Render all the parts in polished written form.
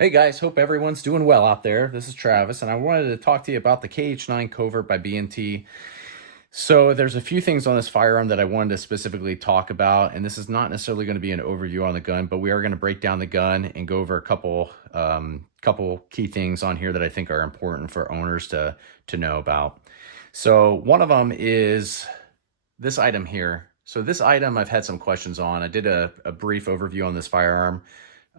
Hey guys, hope everyone's doing well out there. This is Travis, and I wanted to talk to you about the KH9 Covert by B&T. So there's a few things on this firearm that I wanted to specifically talk about, and this is not necessarily going to be an overview on the gun, but we are going to break down the gun and go over a couple key things on here that I think are important for owners to know about. So one of them is this item here. So this item I've had some questions on. I did a brief overview on this firearm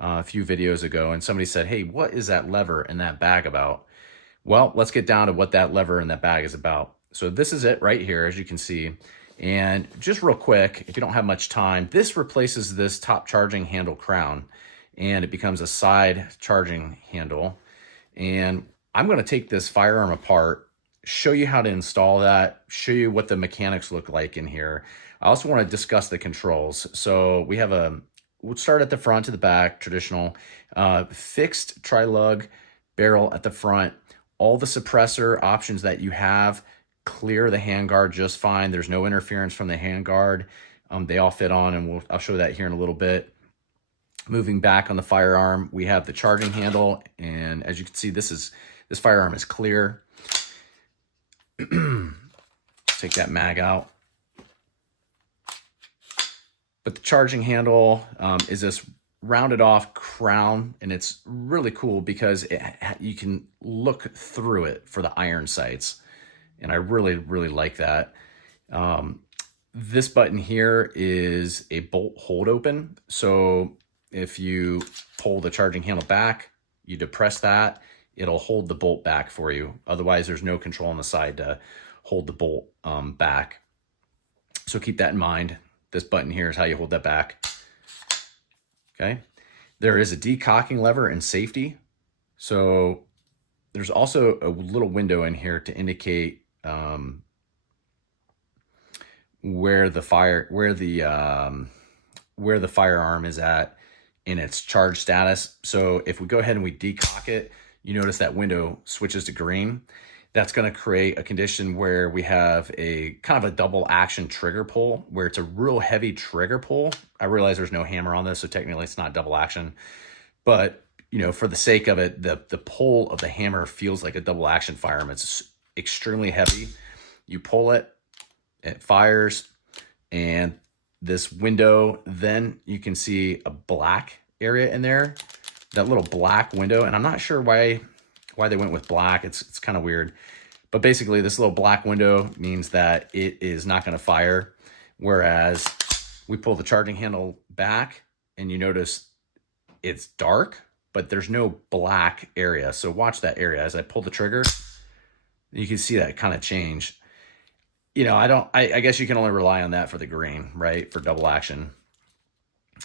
a few videos ago, and somebody said, hey, what is that lever in that bag about? Well, let's get down to what that lever in that bag is about. So this is it right here, as you can see. And just real quick, if you don't have much time, this replaces this top charging handle crown, and it becomes a side charging handle. And I'm going to take this firearm apart, show you how to install that, show you what the mechanics look like in here. I also want to discuss the controls. So we'll start at the front to the back, traditional, fixed tri-lug barrel at the front. All the suppressor options that you have clear the handguard just fine. There's no interference from the handguard. They all fit on, and I'll show that here in a little bit. Moving back on the firearm, we have the charging handle, and as you can see, this firearm is clear. Take that mag out. But the charging handle is this rounded off crown, and it's really cool because you can look through it for the iron sights. And I really, really like that. This button here is a bolt hold open. So if you pull the charging handle back, you depress that, it'll hold the bolt back for you. Otherwise, there's no control on the side to hold the bolt back. So keep that in mind. This button here is how you hold that back. Okay. There is a decocking lever and safety. So there's also a little window in here to indicate where the firearm is at in its charge status. So if we go ahead and we decock it, you notice that window switches to green. That's going to create a condition where we have a kind of a double action trigger pull, where it's a real heavy trigger pull. I realize there's no hammer on this, so technically it's not double action. But, you know, for the sake of it, the pull of the hammer feels like a double action firearm. It's extremely heavy. You pull it, it fires, and this window, then you can see a black area in there, that little black window. And I'm not sure why they went with black. It's kind of weird. But basically, this little black window means that it is not going to fire. Whereas we pull the charging handle back, and you notice it's dark, but there's no black area. So watch that area. As I pull the trigger, you can see that kind of change. You know, I guess you can only rely on that for the green, right? For double action.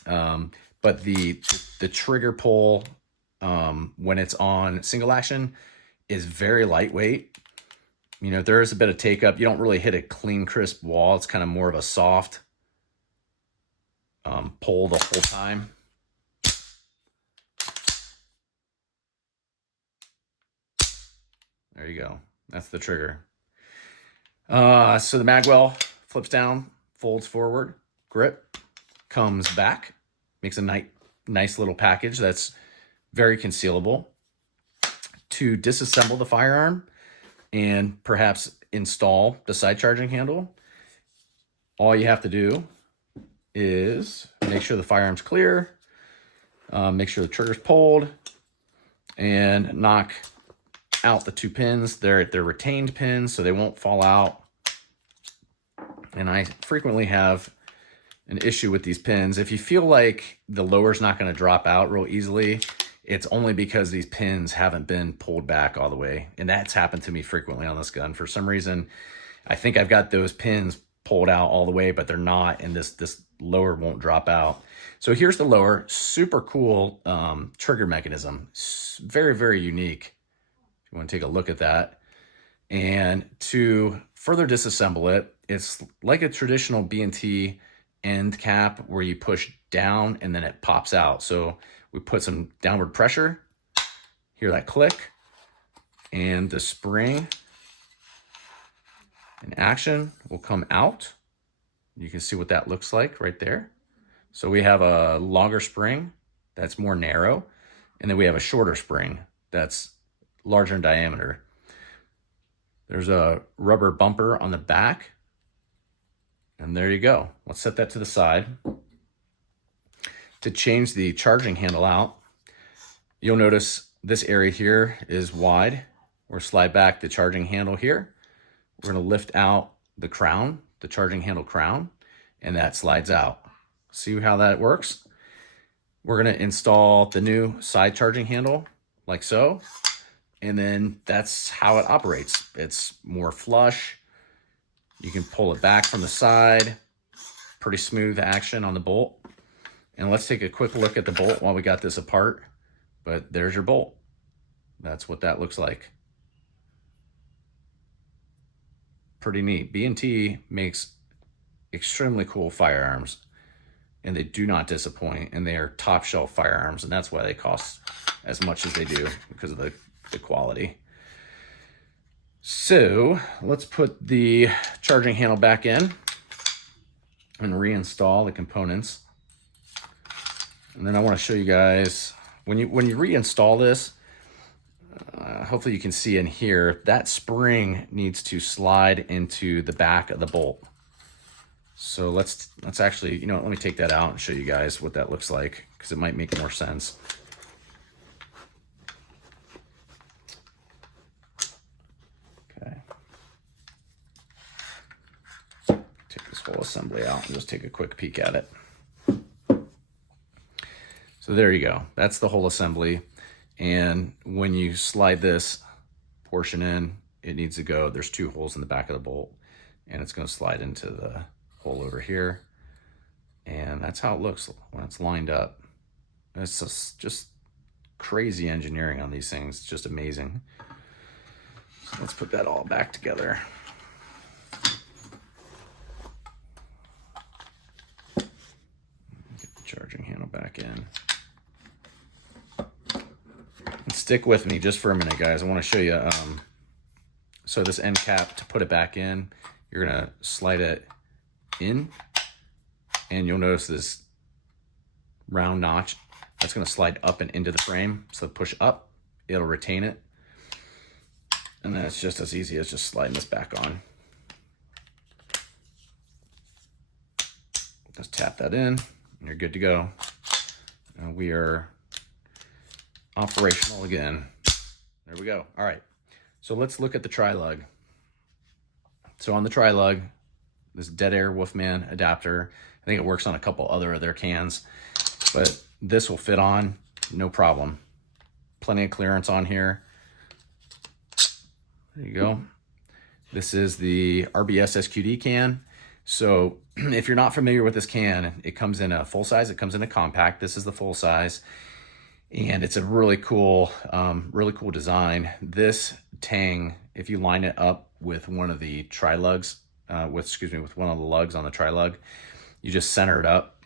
But the trigger pull, when it's on single action, is very lightweight. You know, there is a bit of take up. You don't really hit a clean, crisp wall. It's kind of more of a soft pull the whole time. There you go. That's the trigger. So the magwell flips down, folds forward, grip, comes back, makes a nice little package that's very concealable. To disassemble the firearm and perhaps install the side charging handle, all you have to do is make sure the firearm's clear, make sure the trigger's pulled, and knock out the two pins. They're retained pins, so they won't fall out. And I frequently have an issue with these pins. If you feel like the lower's not going to drop out real easily, it's only because these pins haven't been pulled back all the way. And that's happened to me frequently on this gun. For some reason, I think I've got those pins pulled out all the way, but they're not, and this lower won't drop out. So here's the lower. Super cool trigger mechanism. Very, very unique. If you want to take a look at that. And to further disassemble it, it's like a traditional B&T end cap where you push down and then it pops out. So we put some downward pressure, hear that click, and the spring in action will come out. You can see what that looks like right there. So we have a longer spring that's more narrow, And then we have a shorter spring that's larger in diameter. There's a rubber bumper on the back. And there you go. Let's set that to the side. To change the charging handle out, you'll notice this area here is wide. We'll slide back the charging handle here. We're going to lift out the crown, the charging handle crown, and that slides out. See how that works? We're going to install the new side charging handle like so, and then that's how it operates. It's more flush. You can pull it back from the side. Pretty smooth action on the bolt. And let's take a quick look at the bolt while we got this apart. But there's your bolt. That's what that looks like. Pretty neat. B&T makes extremely cool firearms, and they do not disappoint, and they are top shelf firearms, and that's why they cost as much as they do, because of the quality. So let's put the charging handle back in and reinstall the components. And then I want to show you guys, when you reinstall this, hopefully you can see in here, that spring needs to slide into the back of the bolt. So let's actually, let me take that out and show you guys what that looks like, because it might make more sense. Okay. Take this whole assembly out and just take a quick peek at it. So there you go. That's the whole assembly. And when you slide this portion in, it needs to go, there's 2 holes in the back of the bolt, and it's going to slide into the hole over here. And that's how it looks when it's lined up. It's just crazy engineering on these things. It's just amazing. So let's put that all back together. Get the charging handle back in. And stick with me just for a minute, guys. I want to show you. So this end cap, to put it back in, you're going to slide it in, and you'll notice this round notch. That's going to slide up and into the frame. So push up, it'll retain it. And then it's just as easy as just sliding this back on. Just tap that in, and you're good to go. And we are operational again. There we go. All right. So let's look at the tri-lug. So on the tri-lug, this Dead Air Wolfman adapter, I think it works on a couple other of their cans, but this will fit on, no problem. Plenty of clearance on here. There you go. This is the RBS SQD can. So if you're not familiar with this can, it comes in a full size, it comes in a compact. This is the full size. And it's a really cool design. This tang, if you line it up with one of the tri-lugs, with one of the lugs on the tri-lug, you just center it up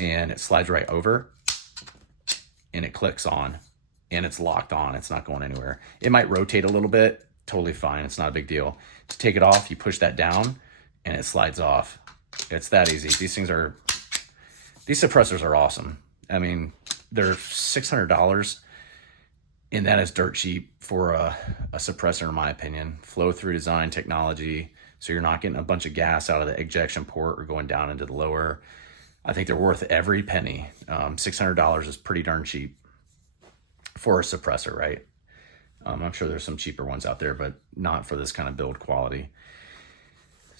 and it slides right over and it clicks on and it's locked on. It's not going anywhere. It might rotate a little bit, totally fine. It's not a big deal. To take it off, you push that down and it slides off. It's that easy. These suppressors are awesome. I mean, they're $600, and that is dirt cheap for a suppressor, in my opinion. Flow through design technology, so you're not getting a bunch of gas out of the ejection port or going down into the lower. I think they're worth every penny. $600 is pretty darn cheap for a suppressor, right? I'm sure there's some cheaper ones out there, but not for this kind of build quality.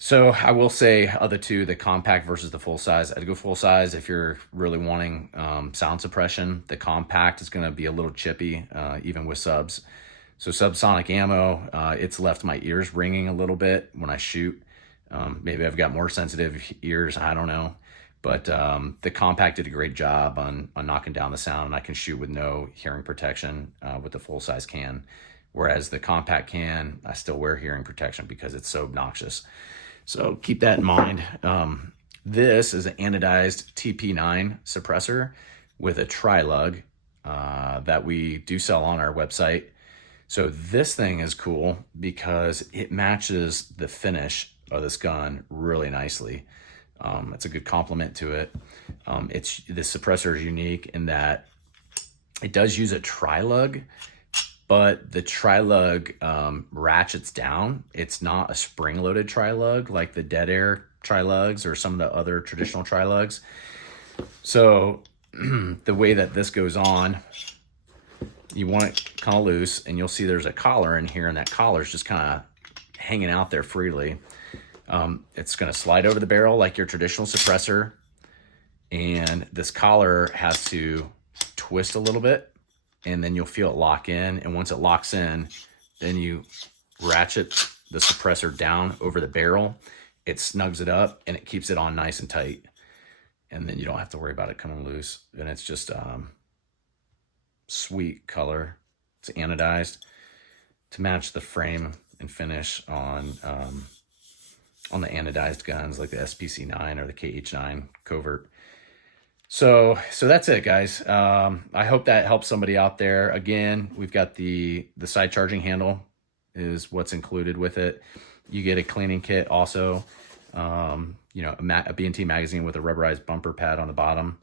So I will say, of the two, the compact versus the full size, I'd go full size if you're really wanting sound suppression. The compact is going to be a little chippy, even with subs. So subsonic ammo, it's left my ears ringing a little bit when I shoot. Maybe I've got more sensitive ears, I don't know. But the compact did a great job on knocking down the sound, and I can shoot with no hearing protection with the full size can. Whereas the compact can, I still wear hearing protection because it's so obnoxious. So keep that in mind. This is an anodized TP9 suppressor with a tri-lug that we do sell on our website. So this thing is cool because it matches the finish of this gun really nicely. It's a good complement to it. The suppressor is unique in that It does use a tri-lug, but the tri-lug ratchets down. It's not a spring-loaded tri-lug like the dead air tri-lugs or some of the other traditional tri-lugs. So the way that this goes on, you want it kind of loose, and you'll see there's a collar in here, and that collar is just kind of hanging out there freely. It's going to slide over the barrel like your traditional suppressor, and this collar has to twist a little bit, and then you'll feel it lock in. And once it locks in, then you ratchet the suppressor down over the barrel. It snugs it up, and it keeps it on nice and tight. And then you don't have to worry about it coming loose. And it's just sweet color. It's anodized to match the frame and finish on the anodized guns like the SPC9 or the KH9 Covert. So that's it, guys. I hope that helps somebody out there. Again, we've got the side charging handle is what's included with it. You get a cleaning kit also. You know, a B&T magazine with a rubberized bumper pad on the bottom.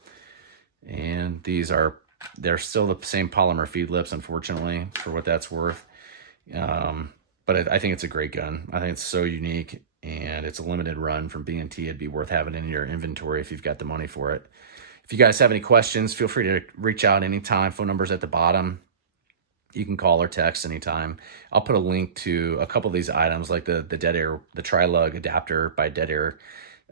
And they're still the same polymer feed lips, unfortunately, for what that's worth. But I think it's a great gun. I think it's so unique, and it's a limited run from B&T. It'd be worth having in your inventory if you've got the money for it. If you guys have any questions, feel free to reach out anytime. Phone number's at the bottom. You can call or text anytime. I'll put a link to a couple of these items, like the dead air, the tri-lug adapter by Dead Air,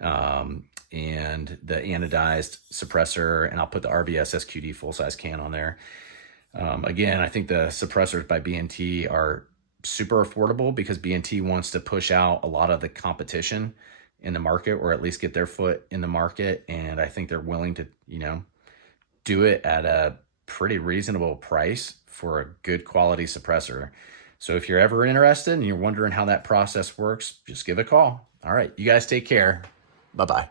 and the anodized suppressor, and I'll put the RBS SQD full-size can on there. Again, I think the suppressors by B&T are super affordable because B&T wants to push out a lot of the competition in the market, or at least get their foot in the market. And I think they're willing to, you know, do it at a pretty reasonable price for a good quality suppressor. So if you're ever interested and you're wondering how that process works, just give a call. All right, you guys take care. Bye-bye.